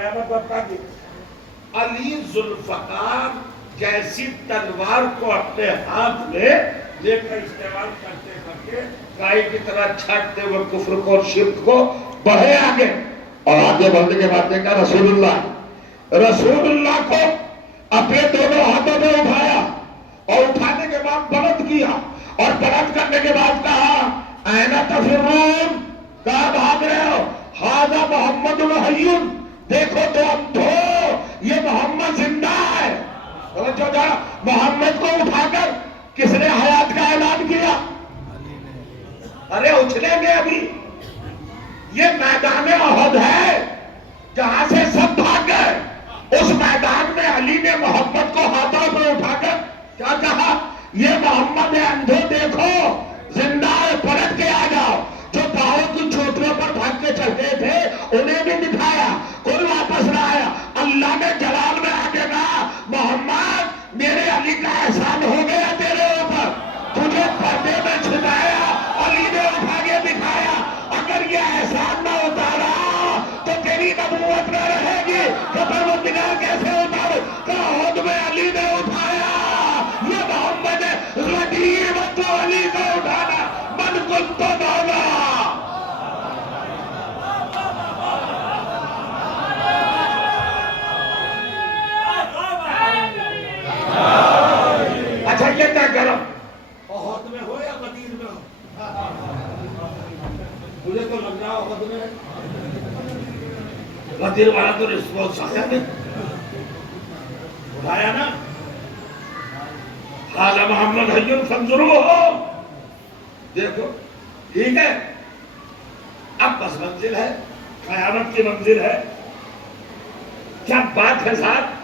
قیامت برپا کی. علی ذوالفقار جیسی تلوار کو اپنے ہاتھ میں لے کر استعمال کرتے کرتے گائے کی طرح چھاٹتے ہوئے کفر کو اور شرک کو بڑھے آگے. اور آگے بڑھنے کے بعد دیکھا رسول اللہ کو اپنے دونوں ہاتھوں میں اٹھایا اور اٹھانے کے بعد بلند کیا اور بلند کرنے کے بعد کہا این تفرون، کہاں بھاگ رہے ہو؟ ھذا محمد حی، دیکھو تو اندھو یہ محمد زندہ ہے. توجہ جا، محمد کو اٹھا کر کس نے حیات کا اعلان کیا؟ ارے اچھلیں گے ابھی. یہ میدان احد ہے جہاں سے سب بھاگ گئے. اس میدان میں علی نے محمد کو ہاتھوں میں اٹھا کر کیا کہا؟ یہ محمد ہے، اندھو دیکھو زندہ ہے، پلٹ کے آ جاؤ. جو پہاڑوں کی چوٹیوں پر بھاگ کے چلتے تھے انہیں بھی دکھایا، کوئی واپس نہ آیا. اللہ نے جلال میں آ کے کہا محمد میرے علی کا احسان ہو گیا تیرے اوپر، تجھے پردے میں چھپایا، علی نے اٹھا کے دکھایا. اگر یہ احسان نہ اتارا تو تیری نبوت نہ رہے گی. تو پروردگار کیسے اتارے؟ احد میں علی نے اٹھایا. یہ محمد ہے، غنیمت تو علی کو اٹھانا. من کنت مولا. اچھا یہ طے کرو احد میں ہو یا غدیر میں ہو؟ مجھے تو لگ رہا احد میں ہے. غدیر والا تو رسپانس آیا نہیں، اٹھایا نا. ھذا محمد حی فانظروہ، دیکھو ٹھیک ہے. اب بس منزل ہے، قیامت کی منزل ہے. کیا بات ہے صاحب؟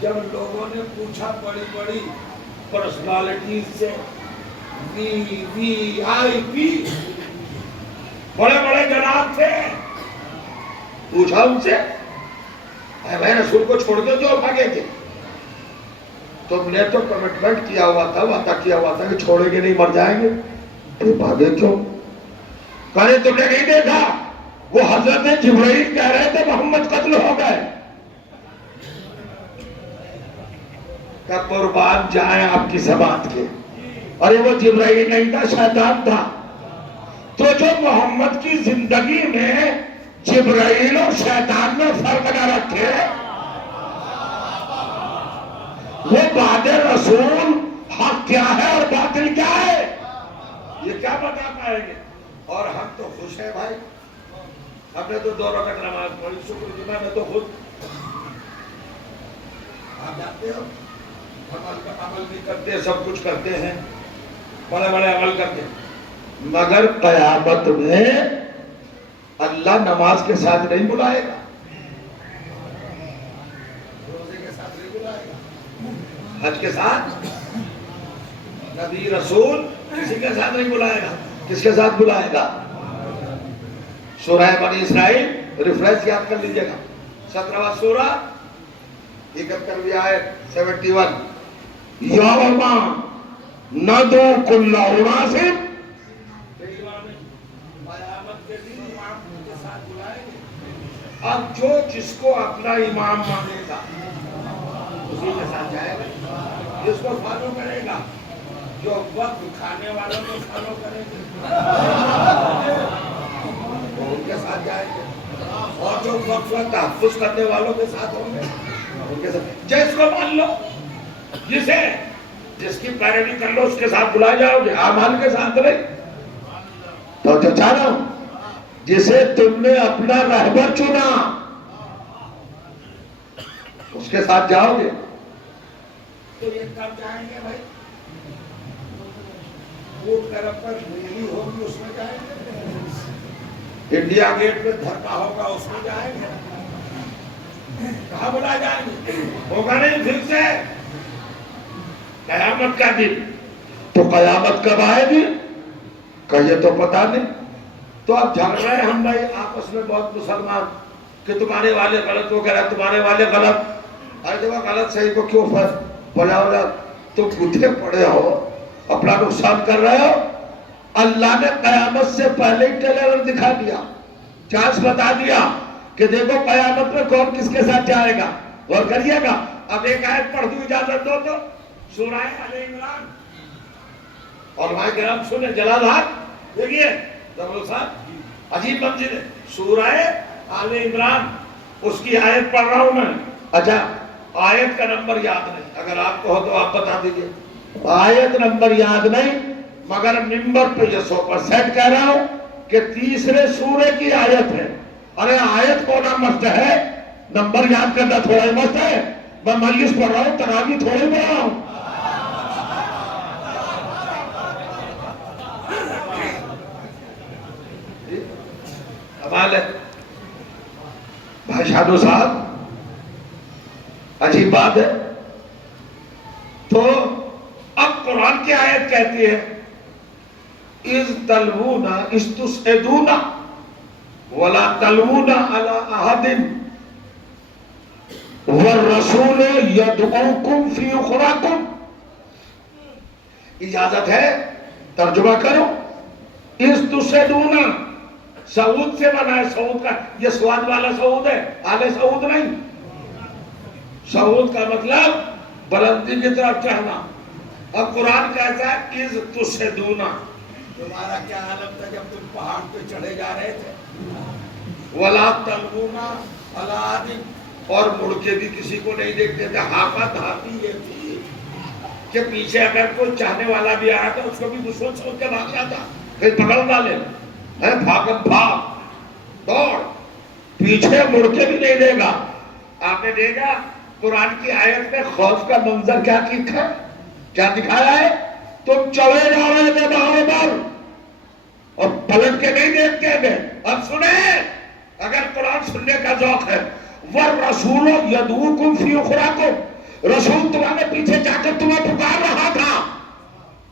جب لوگوں نے پوچھا بڑی بڑی پرسنالٹیز سے، وی آئی پی بڑے بڑے جناب تھے، پوچھا ان سے اے بھائی رسول کو چھوڑ کے جو بھاگے تھے؟ تم نے تو کمٹمنٹ کیا ہوا تھا، وعدہ کیا ہوا تھا کہ چھوڑیں گے نہیں، مر جائیں گے، تو بھاگے کیوں؟ کہنے تم نے نہیں دیکھا وہ حضرت جبرائیل کہہ رہے تھے محمد قتل ہو گئے. کہ قربان جائیں آپ کی سماعت کے. ارے وہ جبرائیل نہیں تھا، شیطان تھا. تو جو محمد کی زندگی میں جبرائیل اور شیطان میں فرق نہ رکھے، وہ بعد رسول حق کیا ہے اور باطل کیا ہے یہ کیا بتا پائیں گے؟ اور ہم تو خوش ہیں بھائی، ہم نے تو 2 رکعت نماز پڑھی، شکر جمعہ میں تو خود آپ جانتے ہو عمل بھی کرتے ہیں، سب کچھ کرتے ہیں، بڑے بڑے عمل کرتے ہیں. مگر قیامت میں اللہ نماز کے ساتھ نہیں بلائے گا، روزے کے ساتھ نہیں بلائے گا، حج کے ساتھ، نبی رسول کسی کے ساتھ نہیں بلائے گا. کس کے ساتھ بلائے گا؟ سورہ بنی اسرائیل ریفریش یاد کر لیجئے گا، 17واں سورہ 71ویں آیت 71. یوم ندعو کل اناس، قیامت کے دن امام کے ساتھ بلائیں گے. اب جو جس کو اپنا امام مانے گا اسی کے ساتھ جائے گا، جس کو فالو کرے گا. جو وقت کھانے والوں کو فالو کرے گا وہ ان کے ساتھ جائیں گے، اور جو وقت کا تحفظ کرنے والوں کے ساتھ ہوں گے ان کے ساتھ. جس کو مان لو، جس کی پیروی کر لو اس کے ساتھ بلائے جاؤ گے، اعمال کے ساتھ نہیں. تو چاہتا ہوں جسے تم نے اپنا رہبر چنا اس کے ساتھ جاؤ گے. تو یہ کب جائیں گے بھائی؟ ووٹ کرب پر ریلی ہوگی اس میں جائیں گے، انڈیا گیٹ میں دھرنا ہوگا اس میں جائیں گے. کہاں بلا جائیں گے؟ ہوگا نہیں پھر سے قیامت کا دن. تو قیامت کب آئے گی کہیے تو پتا نہیں. تو اب جھگڑ رہے ہم بھائی آپس میں بہت مسلمان کہ تمہارے والے غلط، وہ کہہ رہا ہے تمہارے والے غلط. ارے دیکھو غلط صحیح کو کیوں بجاؤ گا؟ تم بوٹھے پڑے ہو، اپنا نقصان کر رہے ہو. اللہ نے قیامت سے پہلے ہی ٹریلر دکھا دیا، چانس بتا دیا. کہ دیکھو قیامت میں کون کس کے ساتھ جائے گا. غور کریے گا. اب ایک آیت پڑھ دوں, اجازت دو تو. سورہ آل عمران. اور بھائی کرام سنیں جلال حق دیکھیے ضرور صاحب عجیب منظر ہے. سورہ آل عمران اس کی آیت پڑھ رہا ہوں میں. اچھا آیت کا نمبر یاد نہیں, اگر آپ کو ہو تو آپ بتا دیجئے. آیت نمبر یاد نہیں, مگر ممبر پہ یہ 100% کہہ رہا ہوں کہ تیسرے سورے کی آیت ہے. ارے آیت کو نہ مست ہے, نمبر یاد کرنا تھوڑا ہی مست ہے. میں مجلس پڑھ رہا ہوں, تراویح تھوڑی پڑھ رہا ہوں. کمال ہے بھائی شادو صاحب, عجیب بات ہے. تو اب قرآن کی آیت کہتی ہے اِذْ تَلْوُونَ اِذْ تُسْعِدُونَ وَلَا تَلْوُونَ عَلَىٰ أَحَدٍ وَالرَّسُولُ يَدْعُوكُمْ فِي أُخْرَاكُمْ. اجازت ہے ترجمہ کرو. اِذْ تُسْعِدُونَ سعود سے بنا ہے. سعود کا یہ سواد والا سعود ہے, آل سعود نہیں. سعود کا مطلب بلندی کی طرف چڑھنا. اب قرآن کہتا ہے اِذْ تُسْعِدُونَ, تمہارا کیا عالم تھا جب تم پہاڑ پہ چڑھے جا رہے تھے. وَلَا تَلْوُونَ عَلَىٰ أَحَدٍ, اور مڑ کے بھی کسی کو نہیں دیکھتے تھے. حاقت ہاتھی یہ تھی کہ پیچھے اگر کوئی چاہنے والا بھی آیا تھا اس کو بھی دشمن سمجھ کے بھاگ جاتا, پھر پکڑ ڈالے. بھاگم بھاگ دوڑ, پیچھے مڑ کے بھی نہیں دے گا. آپ نے دیکھا قرآن کی آیت میں خوف کا منظر کیا کیا, کیا دکھایا ہے. تم چڑھے جا رہے تھے پہاڑوں پر اور پلٹ کے نہیں دیکھتے تھے. اب سنیں, اگر قرآن سننے کا ذوق ہے. وَالرَّسُولُ يَدْعُوكُمْ فِي أُخْرَاكُمْ, رسول تمہارے پیچھے جا کر تمہیں پکار رہا تھا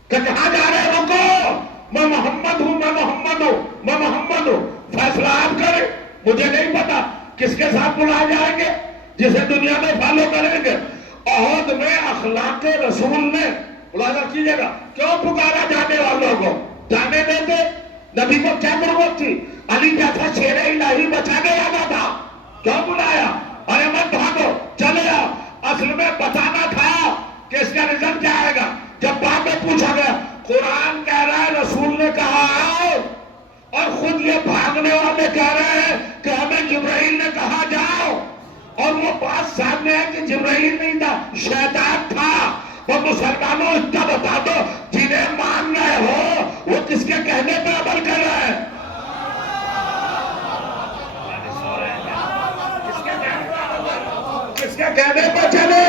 کہ کہاں جا رہے, رکو, میں محمد ہوں, میں محمد ہوں, میں محمد ہوں. فیصلہ آپ کریں, مجھے نہیں پتا کس کے ساتھ بلائے جائیں گے جسے دنیا میں فالو کریں گے. احد میں اخلاق رسول نے ملاحظہ کیجئے گا کیوں پکارا جانے والوں کو. جانے دیتے, نبی کو کیا ضرورت تھی. علی جیسا شیر الہی بچانے والا تھا, کیوں بلایا. ارے مت بھاگو, چلے آؤ. اصل میں بتانا تھا کہ اس کا رزلٹ کیا آئے گا. جب بعد میں پوچھا گیا, قرآن کہہ رہا ہے رسول نے کہا آؤ, اور خود یہ بھاگنے والے کہہ رہے ہیں کہ ہمیں جبرائیل نے کہا جاؤ. اور وہ بات سامنے ہے کہ جبرائیل نہیں تھا, شیطان تھا. وہ مسلمانوں اتنا بتا دو, جنہیں مان رہے ہو وہ کس کے کہنے پہ عمل کر رہے ہیں. کس کے کہنے پہ چلے.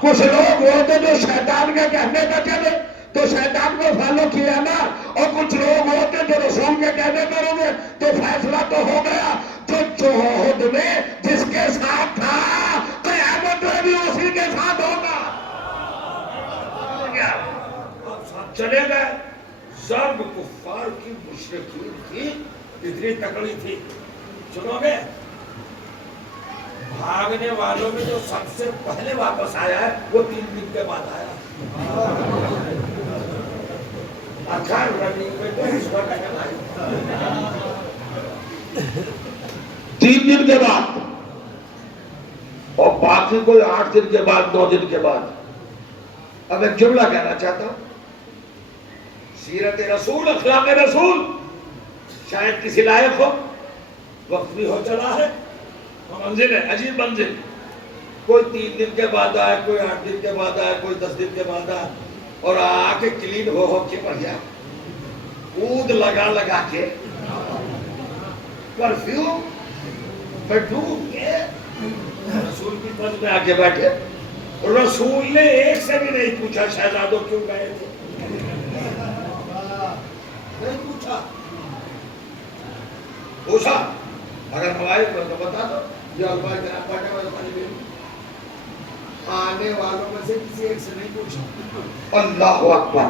کچھ لوگ ہوتے جو شیطان کے کہنے پہ چلے تو شیطان کو فالو کیا نا, اور کچھ لوگ ہوتے جو رسول کے کہنے پہ رہے تو فیصلہ تو ہو گیا. جو عہد میں جس کے ساتھ تھا قیامت میں بھی اسی کے ساتھ ہوگا. چلے گئے. سب کفار کی مشرکین تھی, اتنی تکڑی تھی. سنو گے, بھاگنے والوں میں جو سب سے پہلے واپس آیا ہے وہ 3 دن کے بعد آیا. اچھا رننگ میں تو اس وقت آئی 3 دن کے بعد, اور باقی کوئی 8 دن کے بعد, 9 دن کے بعد. اب ایک جملہ کہنا چاہتا ہوں, سیرت رسول, اخلاق رسول شاید کسی لائق ہو, وقت بھی ہو چلا ہے, منزل ہے, عجیب منزل. کوئی 3 دن کے بعد آئے, کوئی 8 دن کے بعد آئے, کوئی 10 دن کے بعد آئے, اور آ کے کلین ہو کے بڑھیا اود لگا کے پرفیوم رسول کی پس میں آ کے بیٹھے. رسول نے ایک سے بھی نہیں پوچھا شہزادوں کیوں گئے تھے, نہیں پوچھا. پوچھا اگر ہمارے تو بتا دو, یہ علماء کرام پڑھنے والے طالب علم آنے والوں میں سے کسی ایک سے نہیں پوچھا. اللہ اکبر,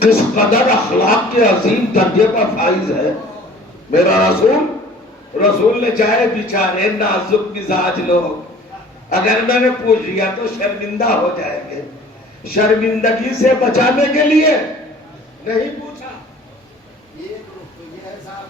کس قدر اخلاق کے عظیم درجے پر فائز ہے میرا رسول. رسول نے چاہے بیچارے نازک مزاج لوگ, اگر میں نے پوچھ لیا تو شرمندہ ہو جائیں گے, شرمندگی سے بچانے کے لیے نہیں پوچھا. ایک رخ تو یہ ہے صاحب,